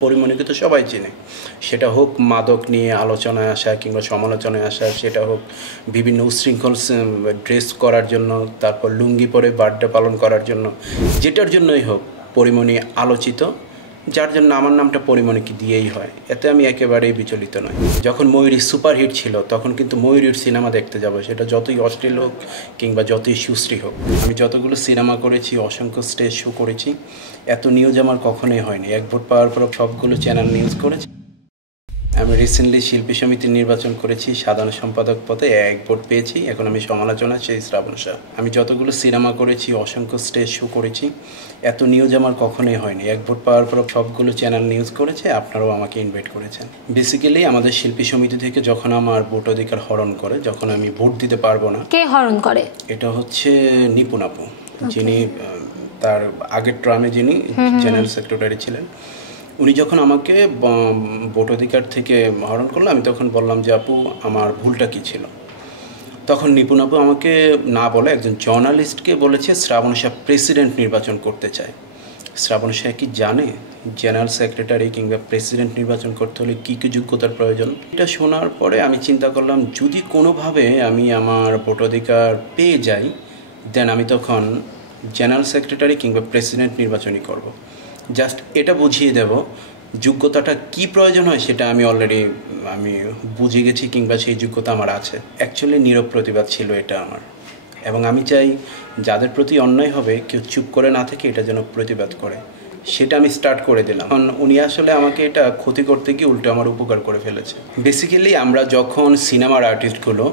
পরিমণিকে তো সবাই চেনে, সেটা হোক মাদক নিয়ে আলোচনায় আসা কিংবা সমালোচনায় আসা, সেটা হোক বিভিন্ন উচ্ছৃঙ্খল ড্রেস করার জন্য, তারপর লুঙ্গি পরে বার্থডে পালন করার জন্য, যেটার জন্যই হোক পরিমণি আলোচিত, যার জন্য আমার নামটা পরিমণিকে দিয়েই হয়। এতে আমি একেবারেই বিচলিত নই। যখন ময়ূরী সুপারহিট ছিল তখন কিন্তু ময়ূরীর সিনেমা দেখতে যাব, সেটা যতই অশ্লীল হোক কিংবা যতই সুশ্রী হোক। আমি যতগুলো সিনেমা করেছি, অসংখ্য স্টেজ শো করেছি, এত নিউজ আমার কখনোই হয়নি। এক ভোট পাওয়ার পর সবগুলো চ্যানেল নিউজ করেছি। আমি রিসেন্টলি শিল্পী সমিতির নির্বাচন করেছি, সাধারণ সম্পাদক পদে এক ভোট পেয়েছি। এখন আমি সমালোচনা সেই শ্রাবণ শাহ। আমি যতগুলো সিনেমা করেছি, অসংখ্য স্টেজ শো করেছি, এত নিউজ আমার কখনোই হয়নি। এক ভোট পাওয়ার পর সবগুলো চ্যানেল নিউজ করেছে, আপনারাও আমাকে ইনভাইট করেছেন। বেসিক্যালি আমাদের শিল্পী সমিতি থেকে যখন আমার ভোট অধিকার হরণ করে, যখন আমি ভোট দিতে পারবো না। কে হরণ করে? এটা হচ্ছে নিপুণ আপু, যিনি তার আগের ট্রামে যিনি জেনারেল সেক্রেটারি ছিলেন। উনি যখন আমাকে ভোট অধিকার থেকে হরণ করলো, আমি তখন বললাম যে আপু আমার ভুলটা কী ছিল। তখন নিপুণ আপু আমাকে না বলে একজন জার্নালিস্টকে বলেছে শ্রাবণ শাহ প্রেসিডেন্ট নির্বাচন করতে চায়। শ্রাবণ শাহ কি জানে জেনারেল সেক্রেটারি কিংবা প্রেসিডেন্ট নির্বাচন করতে হলে কী কী যোগ্যতার প্রয়োজন? এটা শোনার পরে আমি চিন্তা করলাম, যদি কোনোভাবে আমি আমার ভোটাধিকার পেয়ে যাই, দেন আমি তখন জেনারেল সেক্রেটারি কিংবা প্রেসিডেন্ট নির্বাচনই করব। জাস্ট এটা বুঝিয়ে দেব যোগ্যতাটা কি প্রয়োজন হয়, সেটা আমি অলরেডি বুঝে গেছি কিংবা সেই যোগ্যতা আমার আছে। অ্যাকচুয়ালি নীরব প্রতিবাদ ছিল এটা আমার, এবং আমি চাই যাদের প্রতি অন্যায় হবে কেউ চুপ করে না থেকে এটা যেন প্রতিবাদ করে। সেটা আমি স্টার্ট করে দিলাম। কারণ উনি আসলে আমাকে এটা ক্ষতি করতে গিয়ে উল্টো আমার উপকার করে ফেলেছে। বেসিক্যালি আমরা যখন সিনেমার আর্টিস্টগুলো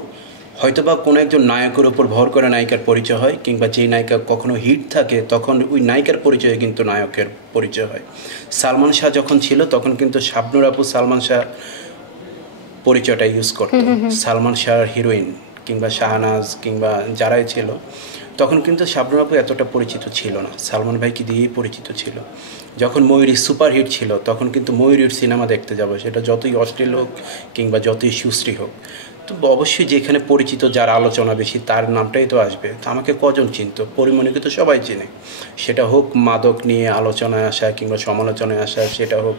হয়তোবা কোনো একজন নায়কের উপর ভর করে নায়িকার পরিচয় হয়, কিংবা যেই নায়িকা কখনো হিট থাকে তখন ওই নায়িকার পরিচয়ে কিন্তু নায়কের পরিচয় হয়। সালমান শাহ যখন ছিল তখন কিন্তু শাবনূর আপু সালমান শাহ পরিচয়টা ইউজ করত। সালমান শাহর হিরোইন কিংবা শাহনাজ কিংবা যারাই ছিল, তখন কিন্তু শাবনূর আপু এতটা পরিচিত ছিল না, সালমান ভাইকে দিয়েই পরিচিত ছিল। যখন ময়ূরী সুপারহিট ছিল তখন কিন্তু ময়ূরীর সিনেমা দেখতে যাব, সেটা যতই অশ্লীল হোক কিংবা যতই সুশ্রী হোক। তো অবশ্যই যেখানে পরিচিত, যার আলোচনা বেশি, তার নামটাই তো আসবে। তো আমাকে কজন চিনত? পরিমণিকে তো সবাই চেনে, সেটা হোক মাদক নিয়ে আলোচনায় আসা কিংবা সমালোচনায় আসা, সেটা হোক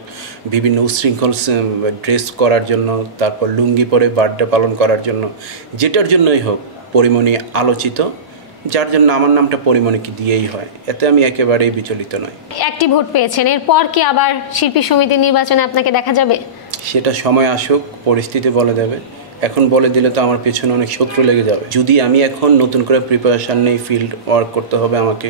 বিভিন্ন উচ্ছৃঙ্খল ড্রেস করার জন্য, তারপর লুঙ্গি পরে বার্থডে পালন করার জন্য, যেটার জন্যই হোক পরিমণি আলোচিত, যার জন্য আমার নামটা পরিমণিকে দিয়েই হয়। এতে আমি একেবারেই বিচলিত নই। একটি ভোট পেয়েছেন, এরপর কি আবার শিল্পী সমিতির নির্বাচনে আপনাকে দেখা যাবে? সেটা সময় আসুক, পরিস্থিতি বলে দেবে। এখন বলে দিলে তো আমার পেছনে অনেক শত্রু লেগে যাবে। যদি আমি এখন নতুন করে প্রিপারেশান নেই, ফিল্ড ওয়ার্ক করতে হবে আমাকে,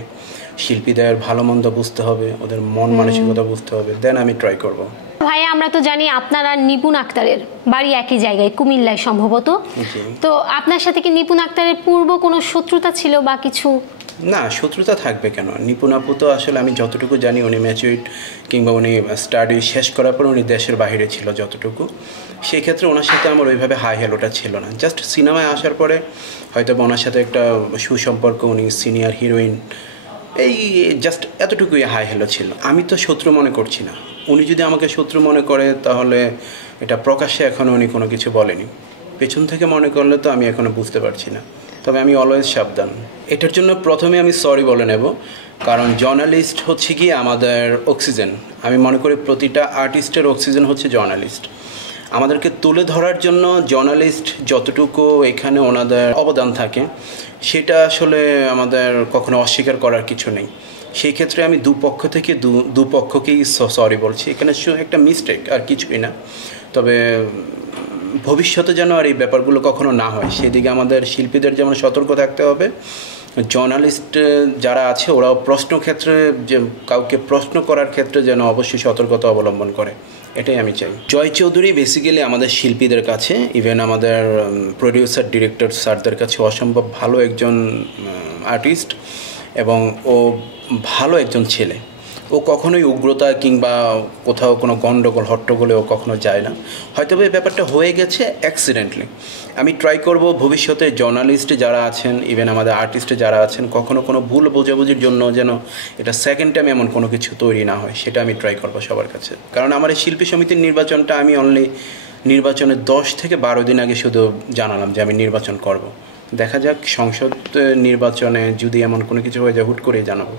শিল্পীদের ভালো মন্দ বুঝতে হবে, ওদের মন মানসিকতা বুঝতে হবে, দেন আমি ট্রাই করব। ভাইয়া, আমরা তো জানি আপনার আর নিপুণ আক্তারের বাড়ি একই জায়গায়, কুমিল্লায় সম্ভবত। তো আপনার সাথে কি নিপুণ আক্তারের পূর্ব কোনো শত্রুতা ছিল বা কিছু? না, শত্রুতা থাকবে কেন? নিপুণ আপু তো আসলে আমি যতটুকু জানি উনি ম্যাচুরিড কিংবা উনি স্টাডি শেষ করার পর উনি দেশের বাইরে ছিল যতটুকু। সেই ক্ষেত্রে ওনার সাথে আমার ওইভাবে হাই হেলোটা ছিল না। জাস্ট সিনেমায় আসার পরে হয়তো ওনার সাথে একটা সুসম্পর্ক, উনি সিনিয়র হিরোইন, এই জাস্ট এতটুকুই হাই হেলো ছিল। আমি তো শত্রু মনে করছি না। উনি যদি আমাকে শত্রু মনে করে তাহলে এটা প্রকাশ্যে এখনও উনি কোনো কিছু বলেনি। পেছন থেকে মনে করলে তো আমি এখনও বুঝতে পারছি না। তবে আমি অলওয়েজ সাবধান। এটার জন্য প্রথমে আমি সরি বলে নেব, কারণ জার্নালিস্ট হচ্ছে কি আমাদের অক্সিজেন। আমি মনে করি প্রতিটা আর্টিস্টের অক্সিজেন হচ্ছে জার্নালিস্ট। আমাদেরকে তুলে ধরার জন্য জার্নালিস্ট যতটুকু এখানে ওনাদের অবদান থাকে, সেটা আসলে আমাদের কখনো অস্বীকার করার কিছু নেই। সেই ক্ষেত্রে আমি দুপক্ষ থেকে দুপক্ষকেই সরি বলছি। এখানে একটা মিস্টেক, আর কিছুই না। তবে ভবিষ্যতে যেন আর এই ব্যাপারগুলো কখনো না হয়, সেদিকে আমাদের শিল্পীদের যেমন সতর্ক থাকতে হবে। জার্নালিস্ট যারা আছে ওরাও প্রশ্নক্ষেত্রে, যে কাউকে প্রশ্ন করার ক্ষেত্রে যেন অবশ্যই সতর্কতা অবলম্বন করে, এটাই আমি চাই। জয় চৌধুরী বেসিক্যালি আমাদের শিল্পীদের কাছে, ইভেন আমাদের প্রডিউসার ডিরেক্টর স্যারদের কাছে অসম্ভব ভালো একজন আর্টিস্ট, এবং ও ভালো একজন ছেলে। ও কখনোই উগ্রতা কিংবা কোথাও কোনো গণ্ডগোল হট্টগোলে ও কখনো যায় না। হয়তো এই ব্যাপারটা হয়ে গেছে অ্যাক্সিডেন্টলি। আমি ট্রাই করব ভবিষ্যতে জার্নালিস্ট যারা আছেন, ইভেন আমাদের আর্টিস্ট যারা আছেন, কখনো কোনো ভুল বোঝাবুঝির জন্য যেন এটা সেকেন্ড টাইম এমন কোনো কিছু তৈরি না হয়, সেটা আমি ট্রাই করবো সবার কাছে। কারণ আমার এই শিল্পী সমিতির নির্বাচনটা আমি অনলি নির্বাচনের 10 থেকে 12 দিন আগে শুধু জানালাম যে আমি নির্বাচন করব। দেখা যাক সংসদ নির্বাচনে যদি এমন কোনো কিছু হয়ে যায়, হুট করেই জানাবো।